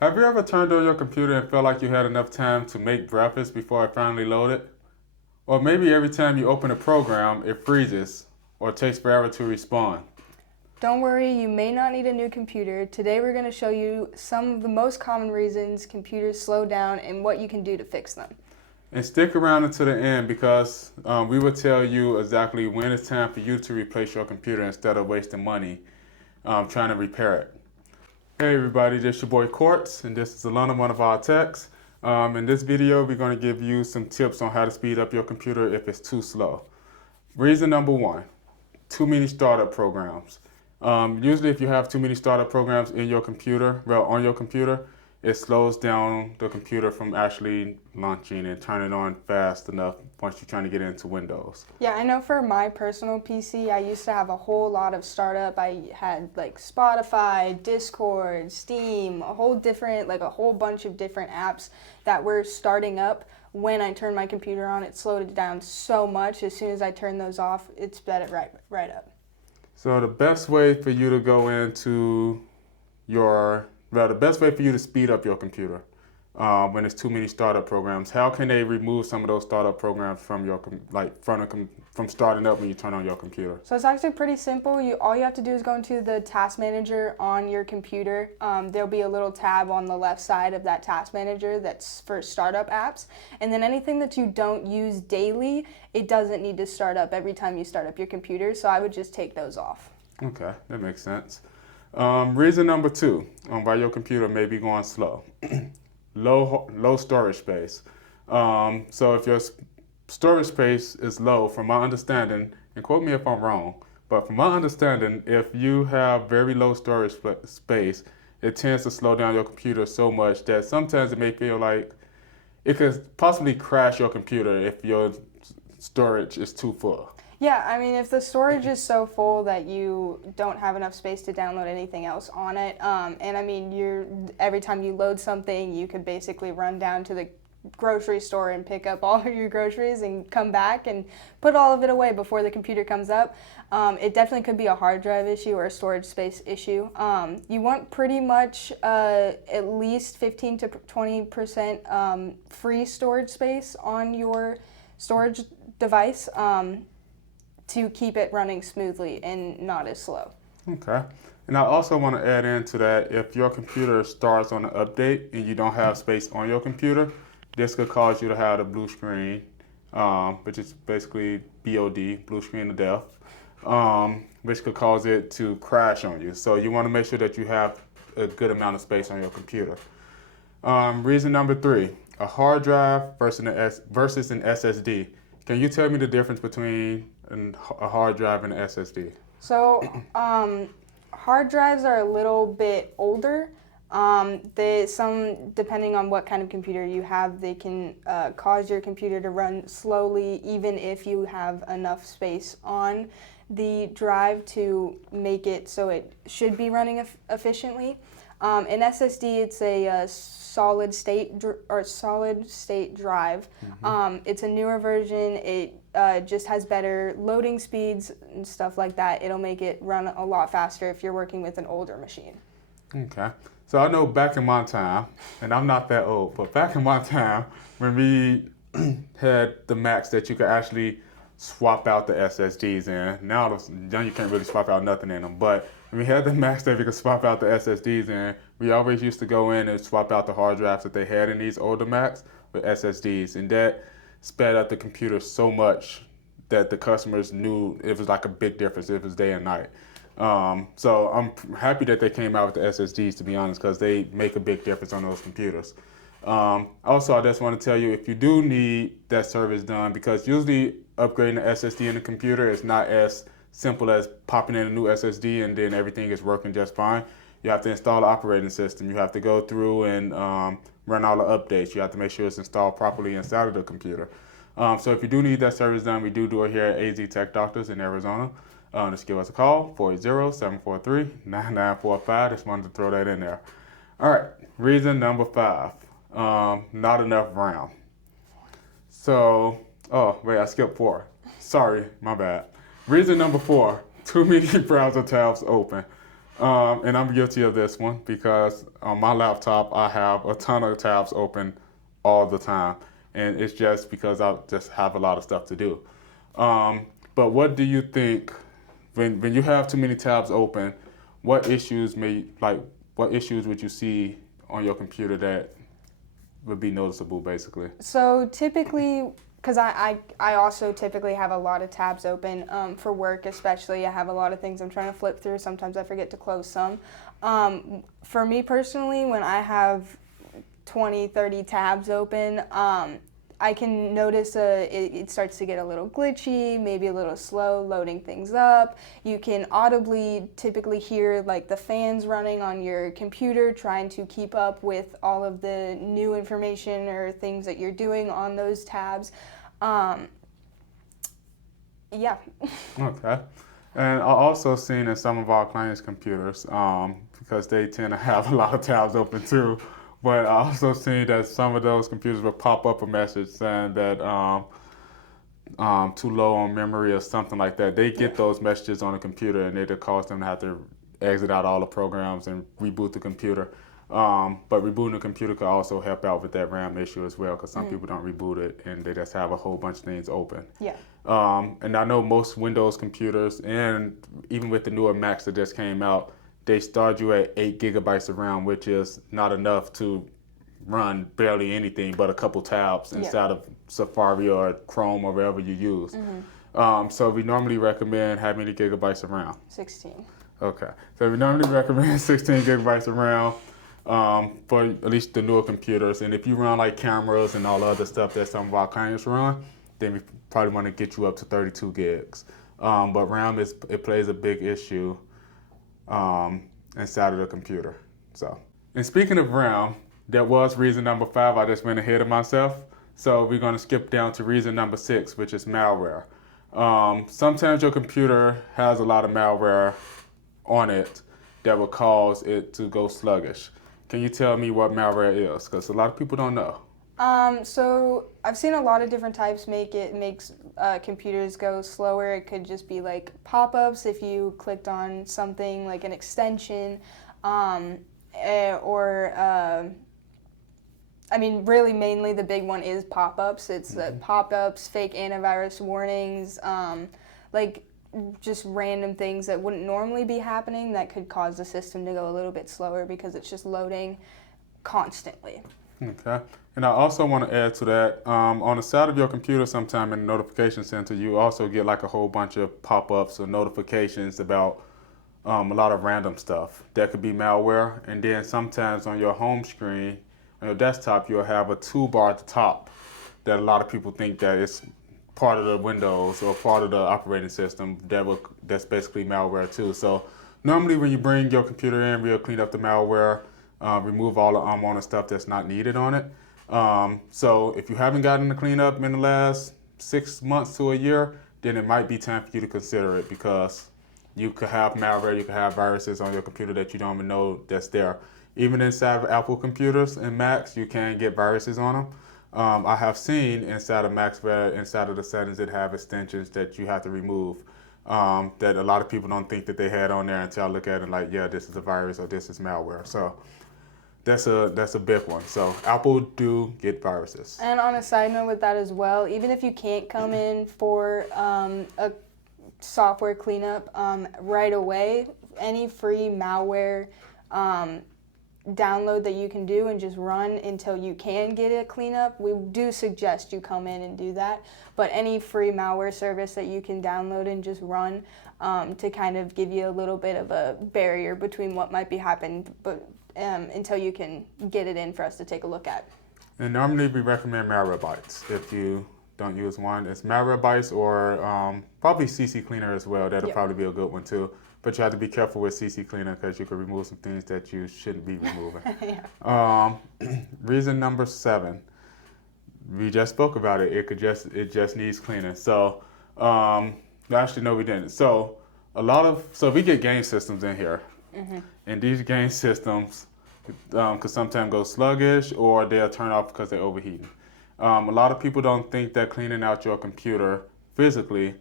Have you ever turned on your computer and felt like you had enough time to make breakfast before it finally loaded? Or maybe every time you open a program, it freezes or takes forever to respond. Don't worry, you may not need a new computer. Today we're going to show you some of the most common reasons computers slow down and what you can do to fix them. And stick around until the end because we will tell you exactly when it's time for you to replace your computer instead of wasting money trying to repair it. Hey everybody, this is your boy Quartz, and this is Alana, one of our techs. In this video, we're going to give you some tips on how to speed up your computer if it's too slow. Reason number one, too many startup programs. Usually if you have too many startup programs in your computer, on your computer, it slows down the computer from actually launching and turning on fast enough once you're trying to get into Windows. Yeah, I know for my personal PC, I used to have a whole lot of startup. I had like Spotify, Discord, Steam, a whole bunch of different apps that were starting up. When I turned my computer on, it slowed it down so much. As soon as I turned those off, it sped it right up. So the best way for you to go into the best way for you to speed up your computer when there's too many startup programs, how can they remove some of those startup programs from your from starting up when you turn on your computer? So it's actually pretty simple. All you have to do is go into the task manager on your computer. There'll be a little tab on the left side of that task manager that's for startup apps. And then anything that you don't use daily, it doesn't need to start up every time you start up your computer. So I would just take those off. Okay, that makes sense. Reason number two why your computer may be going slow. Low storage space. So if your storage space is low, from my understanding, and quote me if I'm wrong, but from my understanding, if you have very low storage space, it tends to slow down your computer so much that sometimes it may feel like it could possibly crash your computer if your storage is too full. Yeah, I mean, if the storage is so full that you don't have enough space to download anything else on it, and I mean, every time you load something, you could basically run down to the grocery store and pick up all of your groceries and come back and put all of it away before the computer comes up. It definitely could be a hard drive issue or a storage space issue. You want pretty much at least 15 to 20% free storage space on your storage device. To keep it running smoothly and not as slow. Okay. And I also want to add into that, if your computer starts on an update and you don't have space on your computer, this could cause you to have a blue screen, which is basically BOD, blue screen of death, which could cause it to crash on you. So you want to make sure that you have a good amount of space on your computer. Reason number three, a hard drive versus an SSD. Can you tell me the difference between a hard drive and an SSD? So hard drives are a little bit older. Depending on what kind of computer you have, they can cause your computer to run slowly even if you have enough space on the drive to make it so it should be running efficiently. An SSD, it's a solid state drive. Mm-hmm. It's a newer version. It just has better loading speeds and stuff like that. It'll make it run a lot faster if you're working with an older machine. Okay. So I know back in my time, and I'm not that old, but back in my time when we had the Macs that you could actually swap out the SSDs in. Now you can't really swap out nothing in them, but when we had the Macs that we could swap out the SSDs in, we always used to go in and swap out the hard drives that they had in these older Macs with SSDs, and that sped up the computer so much that the customers knew it was like a big difference. It was day and night. So I'm happy that they came out with the SSDs, to be honest, because they make a big difference on those computers. Also, I just want to tell you, if you do need that service done, because usually upgrading the SSD in the computer is not as simple as popping in a new SSD and then everything is working just fine. You have to install the operating system. You have to go through and run all the updates. You have to make sure it's installed properly inside of the computer. So if you do need that service done, we do it here at AZ Tech Doctors in Arizona. Just give us a call, 480-743-9945. Just wanted to throw that in there. All right, reason number five, not enough RAM. So, I skipped 4. Sorry, my bad. Reason number 4, too many browser tabs open. And I'm guilty of this one because on my laptop I have a ton of tabs open all the time, and it's just because I just have a lot of stuff to do. Um, but what do you think when you have too many tabs open? What issues what issues would you see on your computer that would be noticeable, basically? So typically, because I also typically have a lot of tabs open for work, especially. I have a lot of things I'm trying to flip through. Sometimes I forget to close some. For me personally, when I have 20, 30 tabs open, I can notice it starts to get a little glitchy, maybe a little slow loading things up. You can audibly typically hear like the fans running on your computer trying to keep up with all of the new information or things that you're doing on those tabs. Yeah. Okay. And I also seen in some of our clients' computers, because they tend to have a lot of tabs open too. But I also seen that some of those computers will pop up a message saying that too low on memory or something like that. They get those messages on the computer, and it cause them to have to exit out all the programs and reboot the computer. But rebooting the computer could also help out with that RAM issue as well, because some people don't reboot it and they just have a whole bunch of things open. Yeah. And I know most Windows computers, and even with the newer Macs that just came out, they start you at 8 gigabytes of RAM, which is not enough to run barely anything but a couple tabs inside of Safari or Chrome or wherever you use. So we normally recommend how many gigabytes of RAM? 16. Okay. So we normally recommend 16 gigabytes of RAM for at least the newer computers. And if you run like cameras and all the other stuff that some of our clients run, then we probably want to get you up to 32 gigs. But RAM it plays a big issue inside of the computer. So, and speaking of RAM, that was reason number 5. I just went ahead of myself. So we're going to skip down to reason number 6, which is malware. Sometimes your computer has a lot of malware on it that will cause it to go sluggish. Can you tell me what malware is? Because a lot of people don't know. So I've seen a lot of different types makes computers go slower. It could just be like pop-ups if you clicked on something like an extension, really mainly the big one is pop-ups. It's pop-ups, fake antivirus warnings, like just random things that wouldn't normally be happening that could cause the system to go a little bit slower because it's just loading constantly. Okay. And I also want to add to that, on the side of your computer sometime in the notification center, you also get like a whole bunch of pop-ups or notifications about a lot of random stuff. That could be malware. And then sometimes on your home screen, on your desktop, you'll have a toolbar at the top that a lot of people think that it's part of the Windows or part of the operating system that's basically malware too. So normally when you bring your computer in, we'll clean up the malware, remove all the unwanted stuff that's not needed on it. So if you haven't gotten the cleanup in the last 6 months to a year, then it might be time for you to consider it, because you could have malware, you could have viruses on your computer that you don't even know that's there. Even inside of Apple computers and Macs, you can get viruses on them. I have seen inside of Macs where inside of the settings it have extensions that you have to remove, that a lot of people don't think that they had on there until I look at it like, yeah, this is a virus or this is malware. So that's a big one. So Apple do get viruses. And on a side note with that as well, even if you can't come in for a software cleanup right away, any free malware download that you can do and just run until you can get a cleanup, we do suggest you come in and do that. But any free malware service that you can download and just run to kind of give you a little bit of a barrier between what might be happening, but until you can get it in for us to take a look at. And normally we recommend Malwarebytes. If you don't use one, it's Malwarebytes or probably CC Cleaner as well. That'll probably be a good one too. But you have to be careful with CC Cleaner because you can remove some things that you shouldn't be removing. Reason number 7. We just spoke about it. It just needs cleaning. So actually no, we didn't. So we get game systems in here, and these game systems could sometimes go sluggish or they'll turn off because they're overheating. A lot of people don't think that cleaning out your computer physically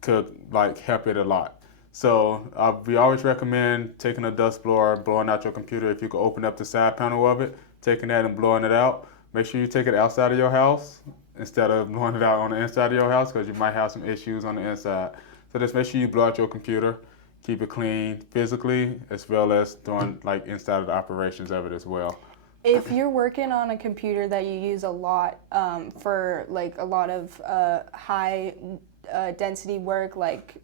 could like help it a lot. So we always recommend taking a dust blower, blowing out your computer. If you can open up the side panel of it, taking that and blowing it out. Make sure you take it outside of your house instead of blowing it out on the inside of your house because you might have some issues on the inside. So just make sure you blow out your computer, keep it clean physically as well as doing like inside of the operations of it as well. If you're working on a computer that you use a lot for like a lot of high density work, like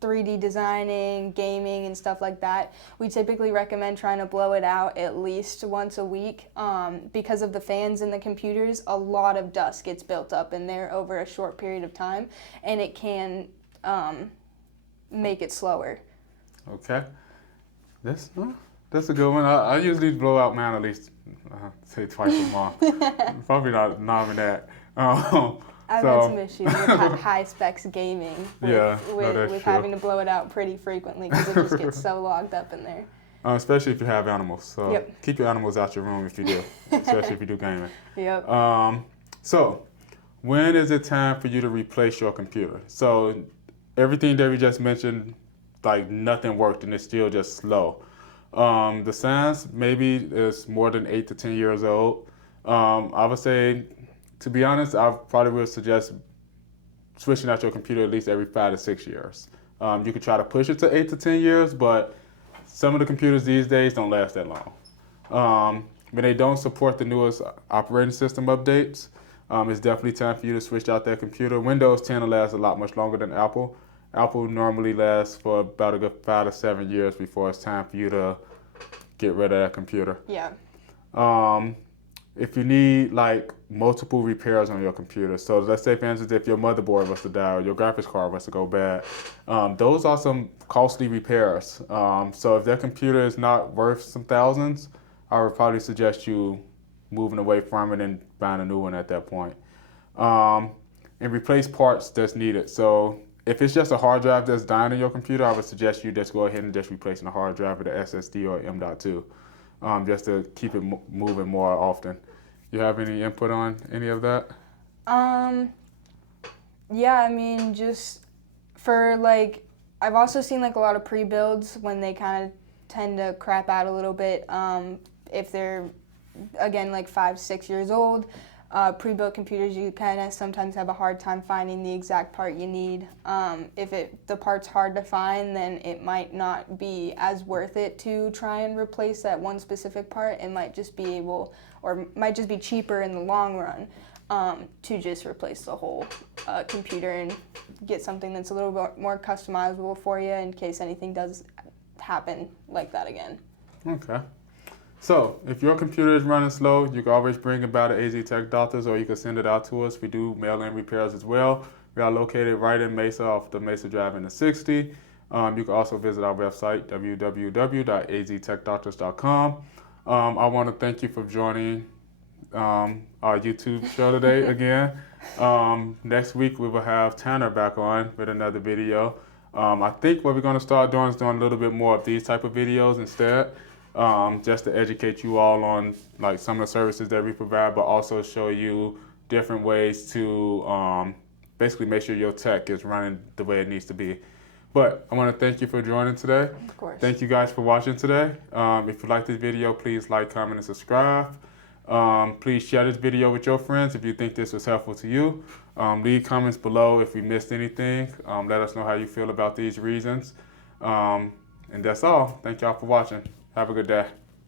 3D designing, gaming, and stuff like that, we typically recommend trying to blow it out at least once a week. Because of the fans in the computers, a lot of dust gets built up in there over a short period of time, and it can make it slower. Okay. That's a good one. I usually blow out mine at least, say twice a month. Probably not than that. I've had some issues with high specs gaming with having to blow it out pretty frequently because it just gets so logged up in there. Especially if you have animals. So Yep. keep your animals out your room if you do, especially if you do gaming. Yep. So when is it time for you to replace your computer? So everything that we just mentioned, like nothing worked and it's still just slow. The signs maybe is more than 8 to 10 years old. I would say, to be honest, I probably would suggest switching out your computer at least every 5 to 6 years. You could try to push it to 8 to 10 years, but some of the computers these days don't last that long. When they don't support the newest operating system updates, it's definitely time for you to switch out that computer. Windows tend to last a lot much longer than Apple. Apple normally lasts for about a good 5 to 7 years before it's time for you to get rid of that computer. Yeah. If you need like multiple repairs on your computer, so let's say for instance if your motherboard was to die or your graphics card was to go bad, those are some costly repairs. So if that computer is not worth some thousands, I would probably suggest you moving away from it and buying a new one at that point. And replace parts that's needed. So if it's just a hard drive that's dying in your computer, I would suggest you just go ahead and just replacing the hard drive with a SSD or M.2. Just to keep it moving more often. You have any input on any of that? Yeah, I mean, just for like, I've also seen like a lot of pre-builds when they kind of tend to crap out a little bit. If they're, again, like 5, 6 years old, pre-built computers, you kind of sometimes have a hard time finding the exact part you need. If the part's hard to find, then it might not be as worth it to try and replace that one specific part. It might just be might just be cheaper in the long run to just replace the whole computer and get something that's a little bit more customizable for you in case anything does happen like that again. Okay. So, if your computer is running slow, you can always bring it by to AZ Tech Doctors or you can send it out to us. We do mail-in repairs as well. We are located right in Mesa off the Mesa Drive in the 60. You can also visit our website, www.aztechdoctors.com. I want to thank you for joining our YouTube show today again. Next week we will have Tanner back on with another video. I think what we're going to start doing is doing a little bit more of these type of videos instead. Just to educate you all on like some of the services that we provide, but also show you different ways to basically make sure your tech is running the way it needs to be. But I want to thank you for joining today. Of course. Thank you guys for watching today. If you like this video, please like, comment, and subscribe. Please share this video with your friends if you think this was helpful to you. Leave comments below if we missed anything. Let us know how you feel about these reasons. And that's all. Thank y'all for watching. Have a good day.